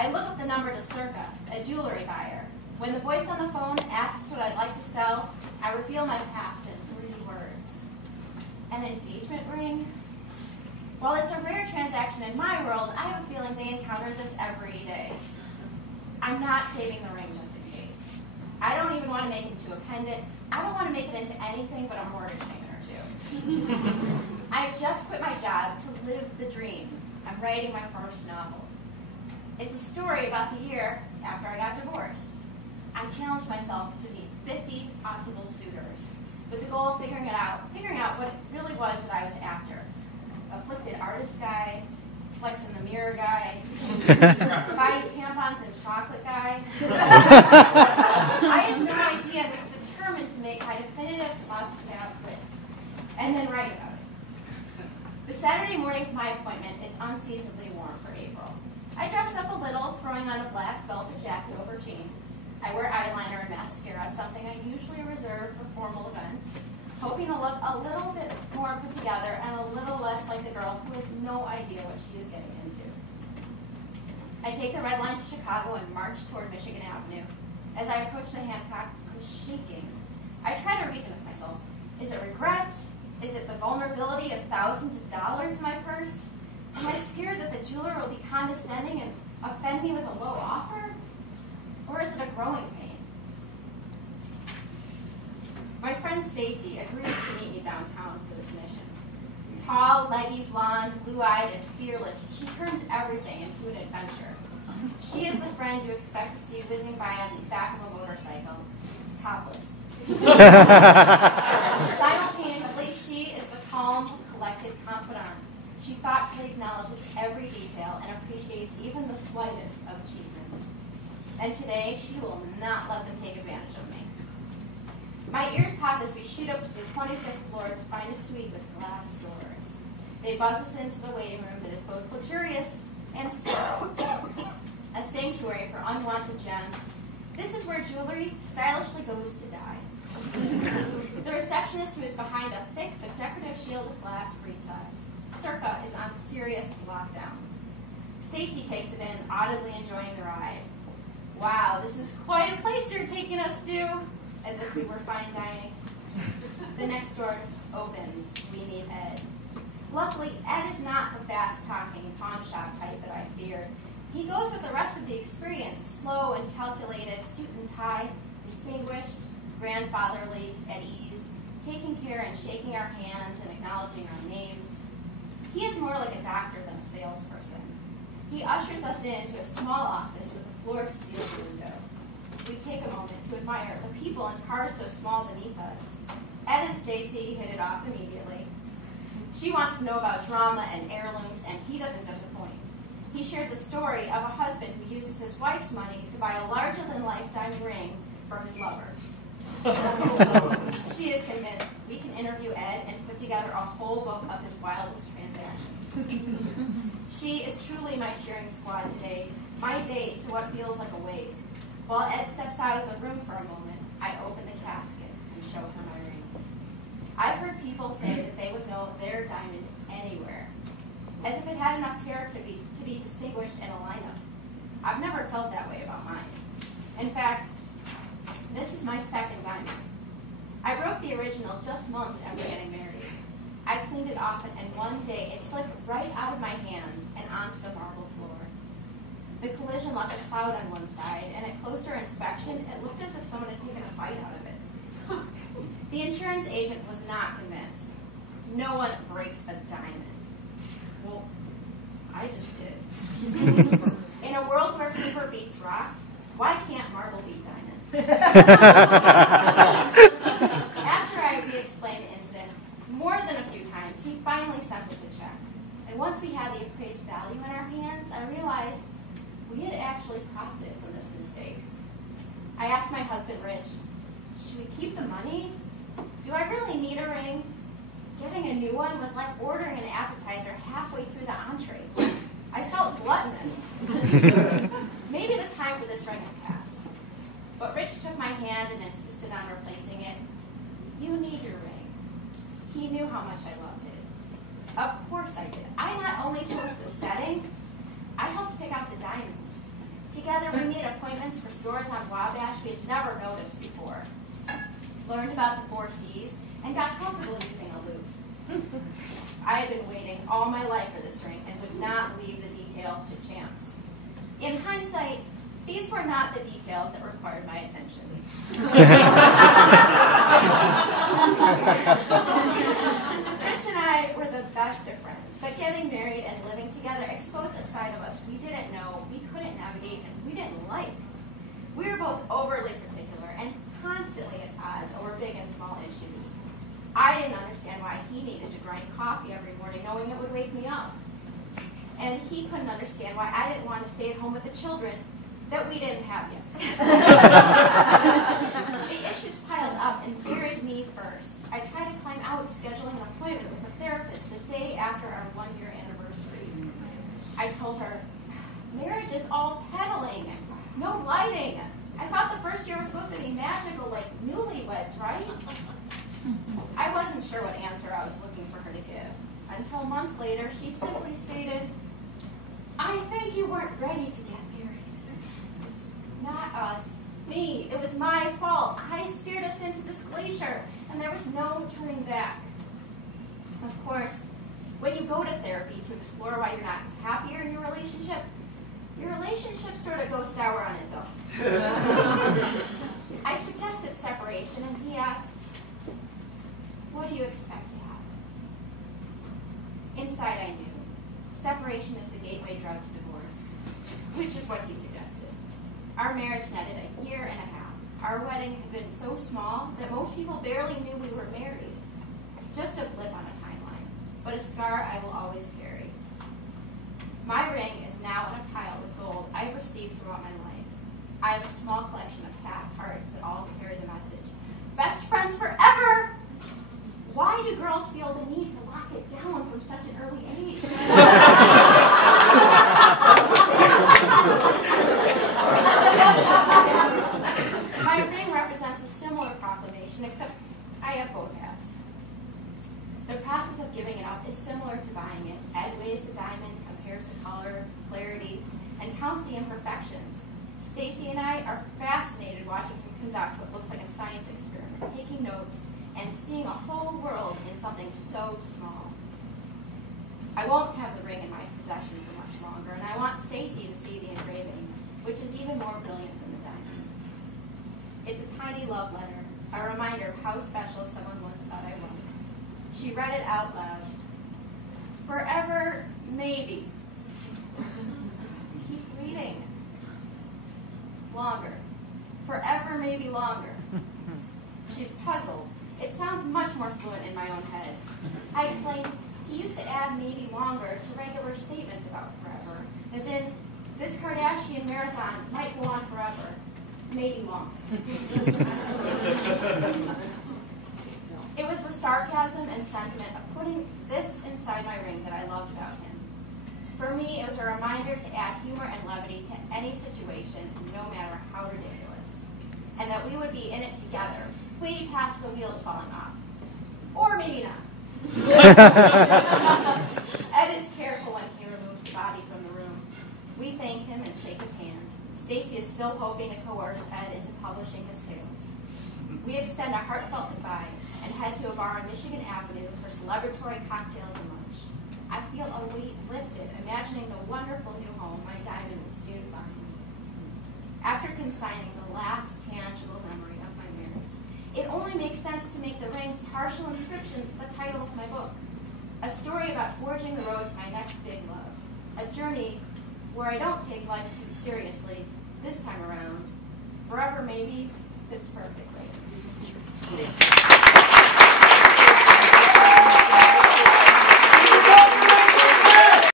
I look up the number to Circa, a jewelry buyer. When the voice on the phone asks what I'd like to sell, I reveal my past in 3 words. An engagement ring? While it's a rare transaction in my world, I have a feeling they encounter this every day. I'm not saving the ring just in case. I don't even want to make it into a pendant. I don't want to make it into anything but a mortgage payment or 2. I've just quit my job to live the dream. I'm writing my first novel. It's a story about the year after I got divorced. I challenged myself to meet 50 possible suitors with the goal of figuring out what it really was that I was after. Afflicted artist guy, flex in the mirror guy, buy you tampons and chocolate guy. I had no idea and was determined to make my definitive must-have list and then write about it. The Saturday morning of my appointment is unseasonably warm for April. I dress up a little, throwing on a black velvet jacket over jeans. I wear eyeliner and mascara, something I usually reserve for formal events, hoping to look a little bit more put together and a little less like the girl who has no idea what she is getting into. I take the red line to Chicago and march toward Michigan Avenue. As I approach the Hancock, I'm shaking. I try to reason with myself. Is it regret? Is it the vulnerability of thousands of dollars in my purse? Am I scared that the jeweler will be condescending and offend me with a low offer? Or is it a growing pain? My friend Stacy agrees to meet me downtown for this mission. Tall, leggy, blonde, blue-eyed, and fearless, she turns everything into an adventure. She is the friend you expect to see whizzing by on the back of a motorcycle, topless. Simultaneously, she is the calm, collected confidant. She thoughtfully acknowledges every detail and appreciates even the slightest of achievements. And today, she will not let them take advantage of me. My ears pop as we shoot up to the 25th floor to find a suite with glass doors. They buzz us into the waiting room that is both luxurious and sterile, a sanctuary for unwanted gems. This is where jewelry stylishly goes to die. The receptionist, who is behind a thick but decorative shield of glass, greets us. Circa is on serious lockdown. Stacy takes it in, audibly enjoying the ride. Wow, this is quite a place you're taking us to, as if we were fine dining. The next door opens. We meet Ed. Luckily, Ed is not the fast-talking pawn shop type that I feared. He goes with the rest of the experience, slow and calculated, suit and tie, distinguished, grandfatherly, at ease, taking care and shaking our hands and acknowledging our names. He is more like a doctor than a salesperson. He ushers us into a small office with a floor-to-ceiling window. We take a moment to admire the people and cars so small beneath us. Ed and Stacy hit it off immediately. She wants to know about drama and heirlooms, and he doesn't disappoint. He shares a story of a husband who uses his wife's money to buy a larger-than-life diamond ring for his lover. She is convinced we can interview Ed and put together a whole book of his wildest transactions. She is truly my cheering squad today, my date to what feels like a wake. While Ed steps out of the room for a moment, I open the casket and show her my ring. I've heard people say that they would know their diamond anywhere, as if it had enough character to be distinguished in a lineup. I've never felt that way about mine. In fact, this is my second diamond. I broke the original just months after getting married. I cleaned it often, and one day it slipped right out of my hands and onto the marble floor. The collision left a cloud on one side, and at closer inspection, it looked as if someone had taken a bite out of it. The insurance agent was not convinced. No one breaks a diamond. Well, I just did. In a world where paper beats rock, why can't marble beat diamond? After I re-explained the incident more than a few times, he finally sent us a check. And once we had the appraised value in our hands, I realized we had actually profited from this mistake. I asked my husband, Rich, should we keep the money? Do I really need a ring? Getting a new one was like ordering an appetizer halfway through the entree. I felt gluttonous. Maybe the time for this ring had passed. But Rich took my hand and insisted on replacing it. You need your ring. He knew how much I loved it. Of course I did. I not only chose the setting, I helped pick out the diamond. Together, we made appointments for stores on Wabash we had never noticed before, learned about the 4 C's, and got comfortable using a loop. I had been waiting all my life for this ring and would not leave the details to chance. In hindsight, these were not the details that required my attention. Rich and I were the best of friends, but getting married and living together exposed a side of us we didn't know, we couldn't navigate, and we didn't like. We were both overly particular and constantly at odds over big and small issues. I didn't understand why he needed to grind coffee every morning knowing it would wake me up. And he couldn't understand why I didn't want to stay at home with the children that we didn't have yet. The issues piled up and buried me first. I tried to climb out scheduling an appointment with a therapist the day after our 1-year anniversary. I told her, marriage is all pedaling, no lighting. I thought the first year was supposed to be magical like newlyweds, right? I wasn't sure what answer I was looking for her to give, until months later she simply stated, I think you weren't ready to get married. Not us, me. It was my fault. I steered us into this glacier, and there was no turning back. Of course, when you go to therapy to explore why you're not happier in your relationship sort of goes sour on its own. I suggested separation, and he asked, what do you expect to happen? Inside I knew. Separation is the gateway drug to divorce, which is what he suggested. Our marriage netted a year and a half. Our wedding had been so small that most people barely knew we were married. Just a blip on a timeline, but a scar I will always carry. My ring is now in a pile with gold I've received throughout my life. I have a small collection of packed hearts that all carry the message, best friends forever! Why do girls feel the need to lock it down from such an early age? My ring represents a similar proclamation, except I have both halves. The process of giving it up is similar to buying it. Ed weighs the diamond, compares the color, clarity, and counts the imperfections. Stacy and I are fascinated watching him conduct what looks like a science experiment, taking notes, and seeing a whole world in something so small. I won't have the ring in my possession for much longer, and I want Stacy to see the engraving, which is even more brilliant than the diamond. It's a tiny love letter, a reminder of how special someone once thought I was. She read it out loud. Forever, maybe. Keep reading. Longer. Forever, maybe longer. She's puzzled. It sounds much more fluent in my own head. I explained, he used to add maybe longer to regular statements about forever, as in, this Kardashian marathon might go on forever, maybe longer. It was the sarcasm and sentiment of putting this inside my ring that I loved about him. For me, it was a reminder to add humor and levity to any situation, no matter how ridiculous, and that we would be in it together, way past the wheels falling off. Or maybe not. Ed is careful when he removes the body from the room. We thank him and shake his hand. Stacy is still hoping to coerce Ed into publishing his tales. We extend a heartfelt goodbye and head to a bar on Michigan Avenue for celebratory cocktails and lunch. I feel a weight lifted, imagining the wonderful new home my diamond will soon find. After consigning the last tangible memory of my marriage, it only makes sense to make the ring's partial inscription the title of my book, a story about forging the road to my next big love, a journey where I don't take life too seriously this time around. Forever maybe fits perfectly.